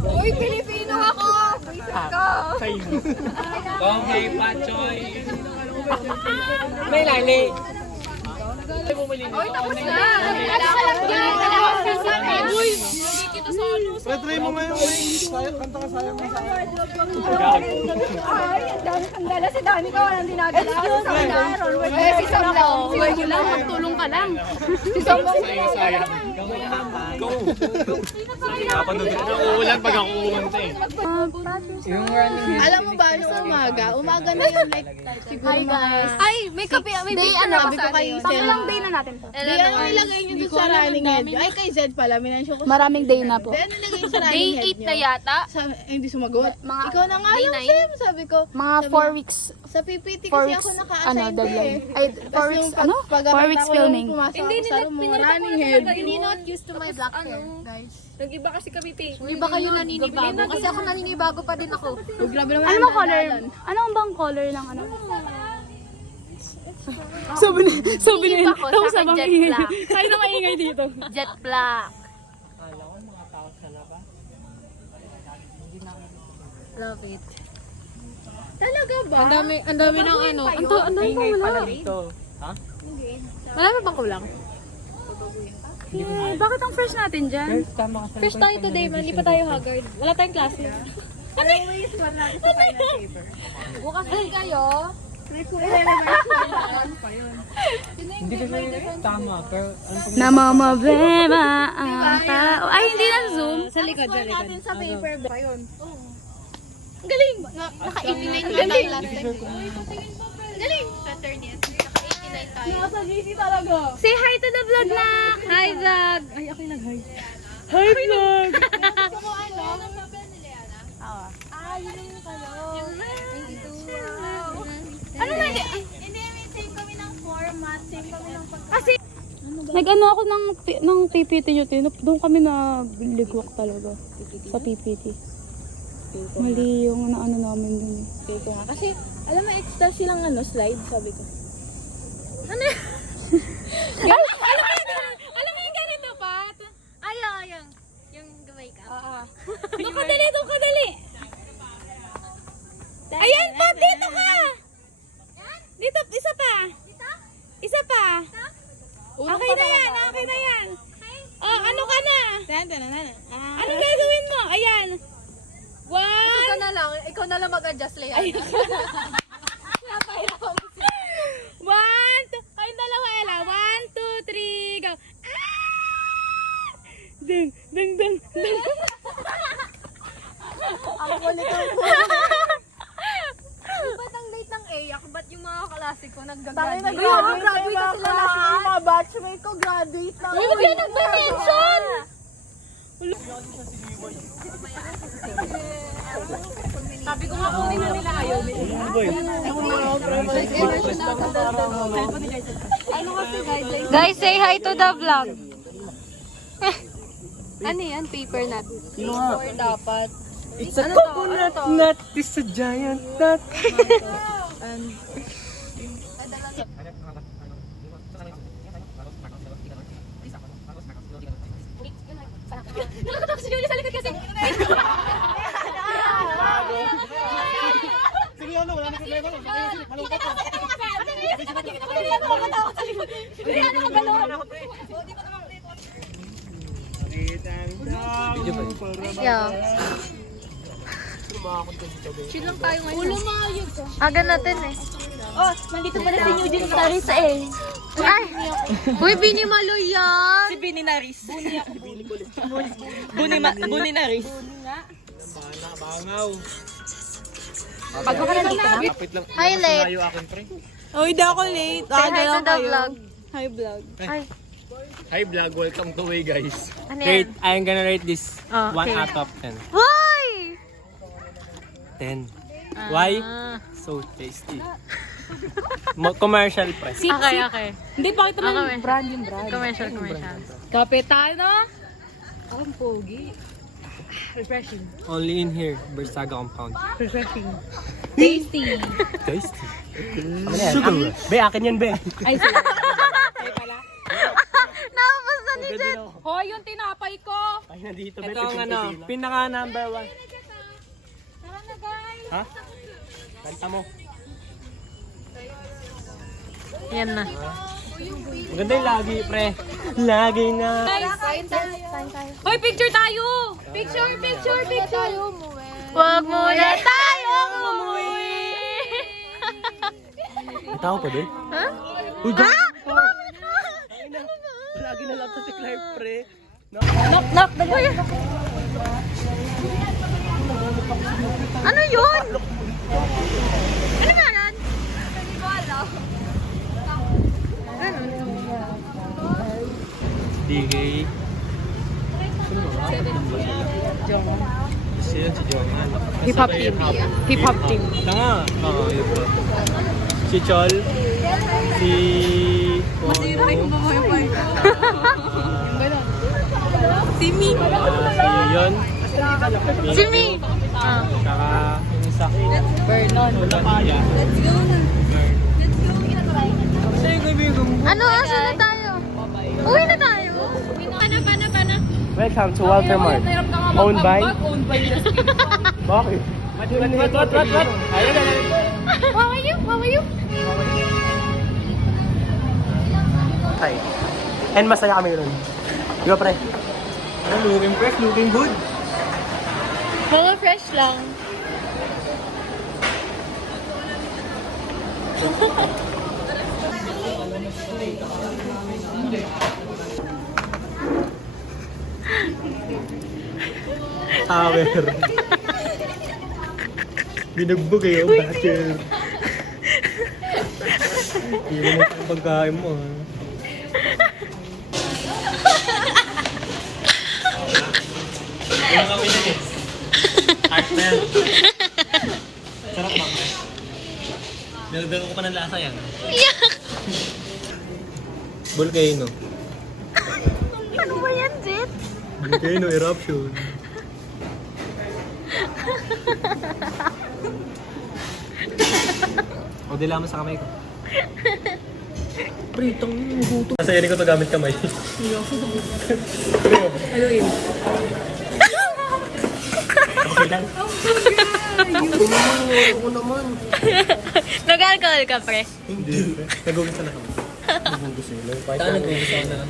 Uy, Pilipino ako! Okay, Pachoy. May lali. Uy, tapos na! Uy! Try mo ngayon. Kanta ka sayang mo sayang. Ay, ang dami kang gala. Si Dani ka walang dinadala. Eh, si Sam lang. Huwag mo lang, magtulong ka lang. Si Sam lang. Sayang. Go. Uulan pag ako umunta eh. Alam mo ba, sa umaga na yun, like, siguro mga... Ay, may kape. May Day, picture ano, ako sabi ko sa kay atin. Sel. Pangalang day na natin to. Di, ano nilagay nyo doon sa running head? Ay, kay Zed pala, minansyo ko. Maraming day na po. Di, ano nilagay sa Day running head 8 na yata. Hindi sumagot. Mga Ikaw na nga day lang, 9? Sam, sabi ko. Mga 4 weeks. Sa PPT 4 kasi weeks, ako naka-assign deadline. eh. Ay, 4 weeks, ano? 4 weeks filming. Hindi nila running head. Hindi not used to my black hair, guys. Nag-iba kasi kami pink. Iba kayo naninibago. Kasi ako naninibago pa din ako. Oh, grabe naman. Ano ang bang color? dalan. Ano bang color ng ano? Sabi Iba ko, tapos sa akin sabang jet ingay. black. Tayo na maingay dito. Jet black. Love it. Talaga ba? Ang dami ng ano. Ang dami pang wala. Ha? Marami pang kulang. Bakit ang fresh natin dyan? Fresh tayo today man, hindi pa tayo haggard. Wala tayong klase. Bukas din kayo. Hindi kasi tama. Pero ano pag Namamabema ang tao. Ay, hindi na Zoom. Sa likod, sa likod. Natin sa paper ba? Galing. Naka-89 na tayo last time. Galing. Sa 30th. Naka-89 tayo. Nasa GC talaga. Say hi to the vlog na! Hi vlog! Ay, ako yung nag-hi. Hi vlog! Ano na? Hindi, may same kami ng format. Same kami ng Kasi, nag-ano ako ng PPT yun. Doon kami na ligwak talaga. Sa PPT. Mali yung ano namin dun eh. Take ko nga. Kasi, alam mo, extra silang ano, slide, sabi ko. Alam mo yung ganito, Pat? Ayaw. Yung gaway ka. Doon ka dali, doon ka dali! Ayan, Pat, dito ka! Dito, isa pa! Isa pa! Okay na yan, okay na yan! Oh, ano ka na? Anong gagawin mo? Ayan! Ikaw One! na lang. Ikaw na lang mag-adjust, Leanna. One, two, kayong dalawa, Ella. 1, 2, 3, go! Ah! Ding, ding, ding, ding. Ang kulit ang Ba't ang late ng A? Ba't yung mga kaklase ko nag-graduate? Graduate na sila last week. Mga batchmate ko, graduate na. Uy, huwag yan nagpa-mention! Sabi ko nga kunin na nila ayaw. Ano kasi guidelines? Guys, say hi to the vlog. Ano yan? Paper nut. Sino nga? Or dapat? It's a coconut nut. It's a giant nut. Nakakatakot siya sa likod kasi. Sige ano, wala na problema. Malungkot ka. Chill lang tayo ngayon. Aga natin eh. Oh, nandito pala si New Jean Stories eh. Ay! Uy, binimalo yan! Si Bini Naris. Buni Naris. Bangaw. Bago ka na dito na? Kapit lang. Hi, late. Malayo akin, pre. Oh, hindi ako late. Say hi to the vlog. Hi, vlog. Hi vlog, welcome to way guys. Ano Rate, yan? I'm gonna rate this Oh, 1 okay. out of 10. Why? 10. Why? So tasty. Commercial price. Okay. Hindi, pakita mo Okay. yung brand yung brand. Commercial. Kapitano? Ang pogi. Refreshing. Only in here, Bersaga compound. Refreshing. Tasty. Tasty. Sugar rush. Be, akin yan, be. Ay, sorry. Nakapos na ni Jet. Hoy, yung tinapay ko! Ito ang ano, pinaka number 1. Tara na guys. Ha? Kanta mo. Yan na. Maganda yung lagi, pre. Lagi na. Hoy, picture tayo! Picture. Tayo mo Huwag muna tayong umuwi. May tao pa din? Ha? Uy, lagi na lang si Clark, pre. Knock, dali. Ano yun? Ano nga yan? DK. Sino si Johan? Hip-hop team. Hip-hop team. Tanga. Oo, yun po. Si Chol. Si... Si Mi. Si Yon. Si Mi. Ah. Saka yung isa. Vernon. Let's go na. Sa'yo kaibigan mo. Ano? Asan na tayo? Uwi na tayo. Paano? Welcome to Walter Mart. Owned by? Bakit? What? Ayun na lang. How are you? Hi. And masaya kami ron. Di ba, pre? Looking fresh, looking good. Mga fresh lang. Tower. Binugbog eh, yung batcher. Hindi naman ang pagkain mo, ha? Wala kami na eh. Heartmel. Sarap ba, pre? Nilagdagan ko pa ng lasa yan. Volcano. Ano ba yan, Jet? Volcano eruption. O, dila mo sa kamay ko. Pritong gutom. Nasa ko to gamit kamay. Haluin. Okay lang. Ako naman. Nag-alcohol ka, pre? Hindi. Nag-umpisa na kami. Nag-umpisa na. Nag-umpisa na.